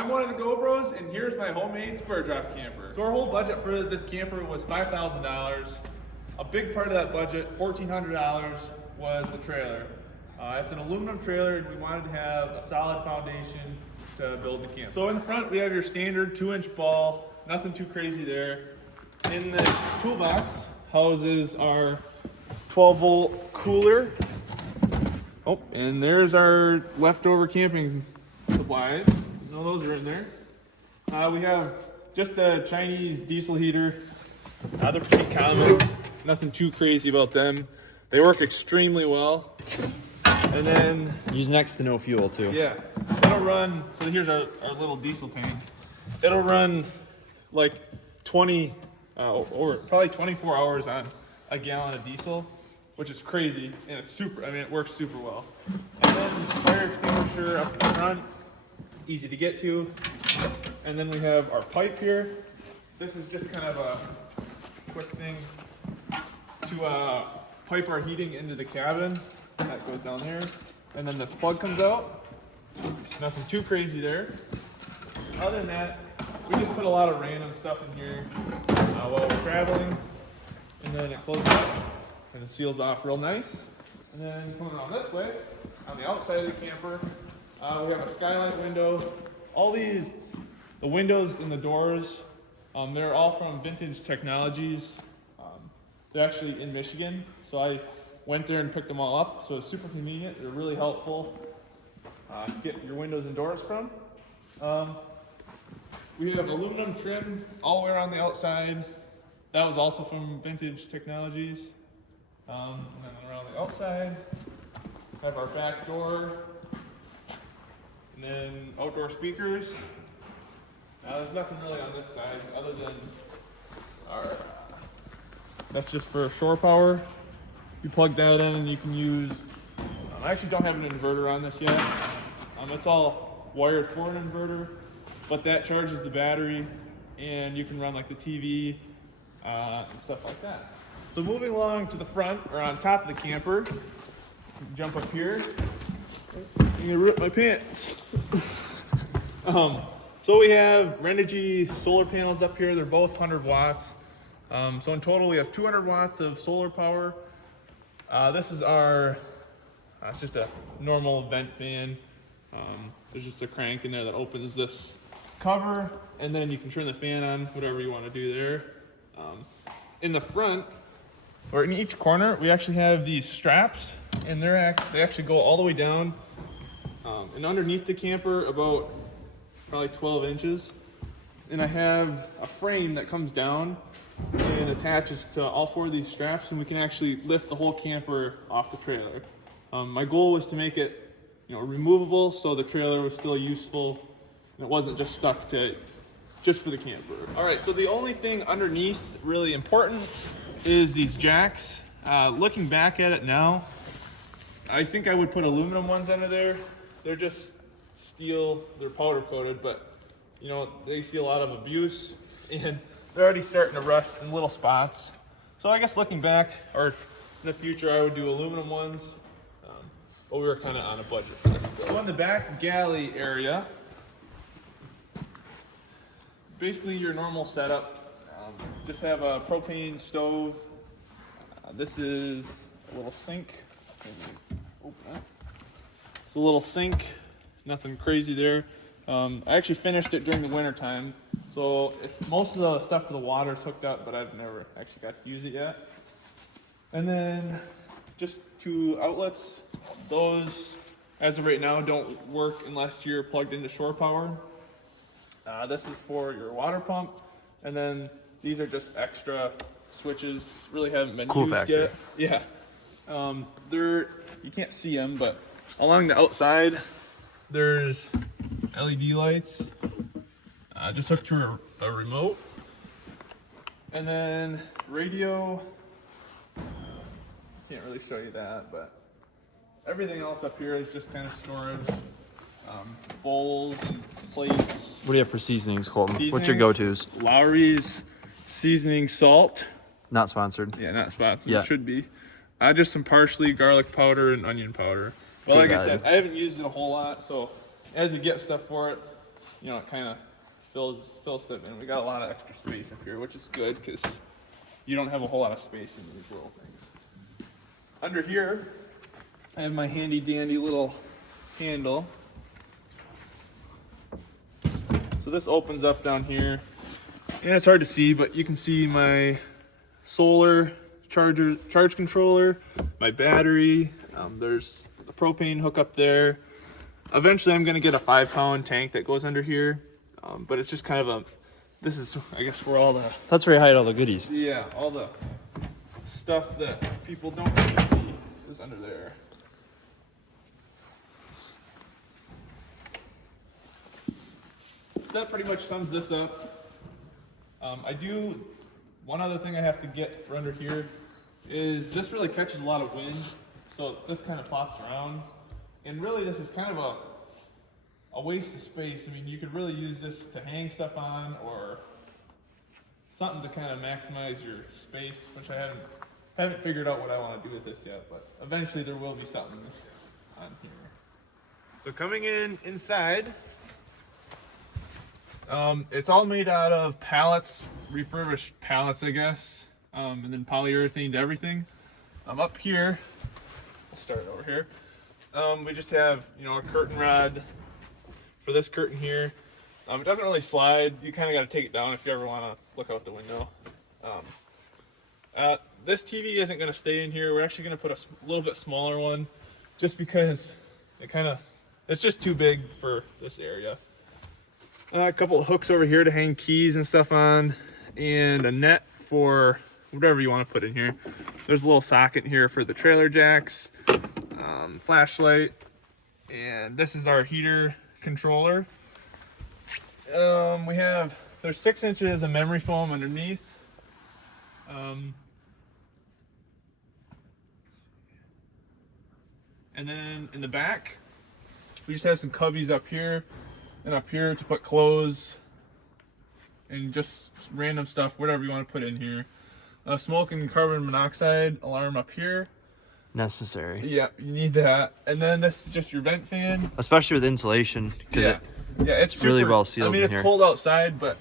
I'm one of the GoBros, and here's my homemade spur drop camper. So our whole budget for this camper was $5,000. A big part of that budget, $1,400, was the trailer. It's an aluminum trailer, and we wanted to have a solid foundation to build the camper. So in the front, we have your standard 2-inch ball, nothing too crazy there. In the toolbox houses our 12-volt cooler. Oh, and there's our leftover camping supplies. No, those are in there. We have just a Chinese diesel heater. They're pretty common. Nothing too crazy about them. They work extremely well. And then use next to no fuel too. Yeah, it'll run. So here's our little diesel tank. It'll run like 20 or probably 24 hours on a gallon of diesel, which is crazy, and it's super. I mean, it works super well. And then fire extinguisher up in the front, easy to get to. And then we have our pipe here. This is just kind of a quick thing to pipe our heating into the cabin. That goes down there. And then this plug comes out. Nothing too crazy there. Other than that, we just put a lot of random stuff in here while we're traveling. And then it closes up and it seals off real nice. And then coming around this way, on the outside of the camper, we have a skylight window. All these, the windows and the doors, they're all from Vintage Technologies. They're actually in Michigan, so I went there and picked them all up, so it's super convenient. They're really helpful to get your windows and doors from. We have aluminum trim all the way around the outside. That was also from Vintage Technologies. And then around the outside, have our back door, and then outdoor speakers. Now there's nothing really on this side other than our, that's just for shore power. You plug that in and you can use, I actually don't have an inverter on this yet. It's all wired for an inverter, but that charges the battery and you can run like the TV and stuff like that. So moving along to the front, or on top of the camper, jump up here. I'm gonna rip my pants. So we have Renogy solar panels up here. They're both 100 watts. So in total we have 200 watts of solar power. This is our, it's just a normal vent fan. There's just a crank in there that opens this cover, and then you can turn the fan on, whatever you want to do there. In the front, or in each corner, we actually have these straps, and they actually go all the way down and underneath the camper about probably 12 inches. And I have a frame that comes down and attaches to all 4 of these straps, and we can actually lift the whole camper off the trailer. My goal was to make it, removable, so the trailer was still useful and it wasn't just stuck to just for the camper. All right, so the only thing underneath really important is these jacks. Looking back at it now, I think I would put aluminum ones under there. They're just steel, they're powder coated, but they see a lot of abuse and they're already starting to rust in little spots. So I guess looking back, or in the future, I would do aluminum ones, but we were kind of on a budget for this build. So in the back galley area, basically your normal setup. Just have a propane stove. This is a little sink. It's a little sink, nothing crazy there. I actually finished it during the winter time, so most of the stuff for the water is hooked up, but I've never actually got to use it yet. And then just 2 outlets. Those, as of right now, don't work unless you're plugged into shore power. This is for your water pump, and then these are just extra switches. Really haven't been cool used factor. yet. Yeah, you can't see them, but along the outside there's LED lights. Just hooked to a remote, and then radio. Can't really show you that, but everything else up here is just kind of storage. Bowls and plates. What do you have for seasonings, Colton? Seasonings, What's your go-tos? Lowry's seasoning salt. Not sponsored. Yeah, not sponsored. Yeah. It should be. Just some parsley, garlic powder, and onion powder. But like I said, I haven't used it a whole lot, so as we get stuff for it, you know, it kind of fills them in. We got a lot of extra space up here, which is good because you don't have a whole lot of space in these little things. Under here, I have my handy dandy little handle. So this opens up down here, and it's hard to see, but you can see my solar charge controller, my battery. There's the propane hook up there. Eventually I'm gonna get a 5-pound tank that goes under here, but it's just kind of a, this is, I guess, where all the, That's where you hide all the goodies. yeah, all the stuff that people don't really see is under there. So that pretty much sums this up. One other thing I have to get for under here is this really catches a lot of wind, so this kind of flops around. And really this is kind of a waste of space. I mean, you could really use this to hang stuff on or something to kind of maximize your space, which I haven't figured out what I want to do with this yet, but eventually there will be something on here. So coming inside, it's all made out of pallets, refurbished pallets, I guess, and then polyurethane to everything. Up here, we'll start over here. We just have, you know, a curtain rod for this curtain here. It doesn't really slide. You kind of got to take it down if you ever want to look out the window. This TV isn't going to stay in here. We're actually going to put a little bit smaller one, just because it's just too big for this area. A couple of hooks over here to hang keys and stuff on, and a net for whatever you want to put in here. There's a little socket here for the trailer jacks, flashlight, and this is our heater controller. There's 6 inches of memory foam underneath. And then in the back, we just have some cubbies up here and up here to put clothes and just random stuff, whatever you want to put in here. Smoke and carbon monoxide alarm up here. Necessary. Yeah, you need that. And then this is just your vent fan. Especially with insulation, because it's really super, well sealed. I mean, in it's here. cold outside, but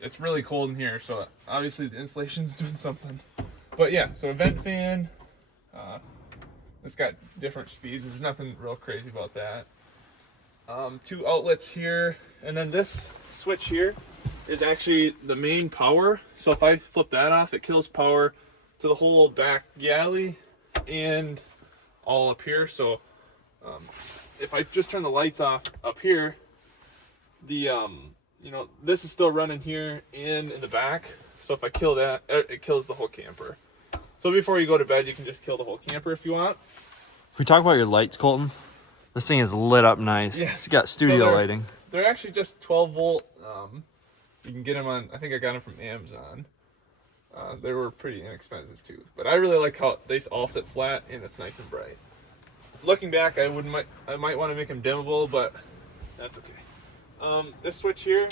it's really cold in here, so obviously the insulation's doing something. But yeah, so a vent fan. It's got different speeds. There's nothing real crazy about that. 2 outlets here, and then this switch here is actually the main power. So if I flip that off, it kills power to the whole back galley and all up here. So if I just turn the lights off up here, the this is still running here and in the back. So if I kill that, it kills the whole camper. So before you go to bed, you can just kill the whole camper if you want. Can we talk about your lights, Colton? This thing is lit up nice. Yeah. It's got studio lighting. They're actually just 12 volt. You can get them on, I think I got them from Amazon. They were pretty inexpensive too. But I really like how they all sit flat and it's nice and bright. Looking back, I might want to make them dimmable, but that's okay. This switch here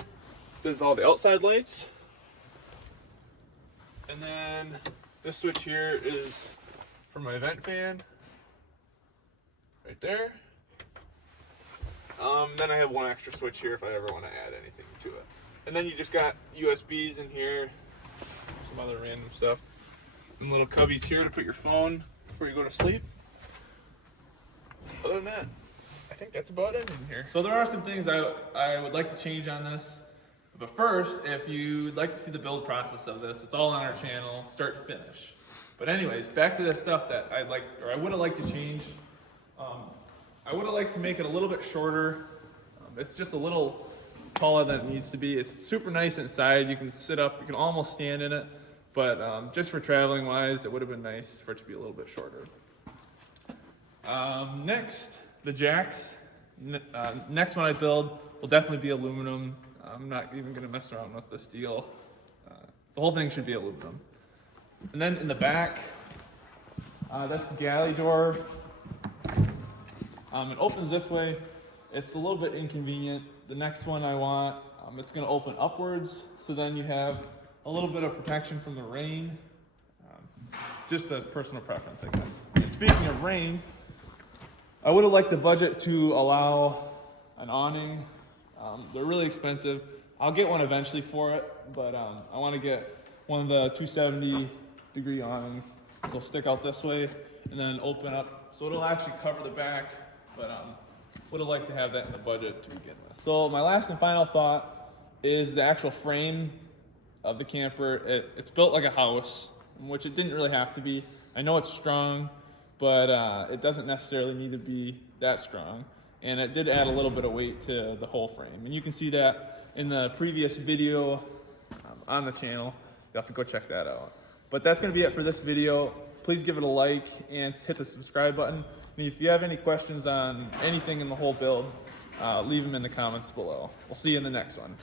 does all the outside lights. And then this switch here is for my vent fan. Right there. Then I have one extra switch here if I ever want to add anything to it. And then you just got USBs in here, some other random stuff. Some little cubbies here to put your phone before you go to sleep. Other than that, I think that's about it in here. So there are some things I would like to change on this. But first, if you'd like to see the build process of this, it's all on our channel, start to finish. But anyways, back to the stuff that I would have liked to change. I would have liked to make it a little bit shorter. It's just a little taller than it needs to be. It's super nice inside. You can sit up, you can almost stand in it. But just for traveling wise, it would have been nice for it to be a little bit shorter. Next, the jacks. Next one I build will definitely be aluminum. I'm not even going to mess around with the steel. The whole thing should be aluminum. And then in the back, that's the galley door. It opens this way. It's a little bit inconvenient. The next one I want, it's going to open upwards, so then you have a little bit of protection from the rain. Just a personal preference, I guess. And speaking of rain, I would have liked the budget to allow an awning They're really expensive. I'll get one eventually for it, but I want to get one of the 270-degree awnings. So it'll stick out this way and then open up. So it'll actually cover the back, but would have liked to have that in the budget to begin with. So my last and final thought is the actual frame of the camper. It's built like a house, which it didn't really have to be. I know it's strong, but it doesn't necessarily need to be that strong. And it did add a little bit of weight to the whole frame. And you can see that in the previous video on the channel. You'll have to go check that out. But that's gonna be it for this video. Please give it a like and hit the subscribe button. And if you have any questions on anything in the whole build, leave them in the comments below. We'll see you in the next one.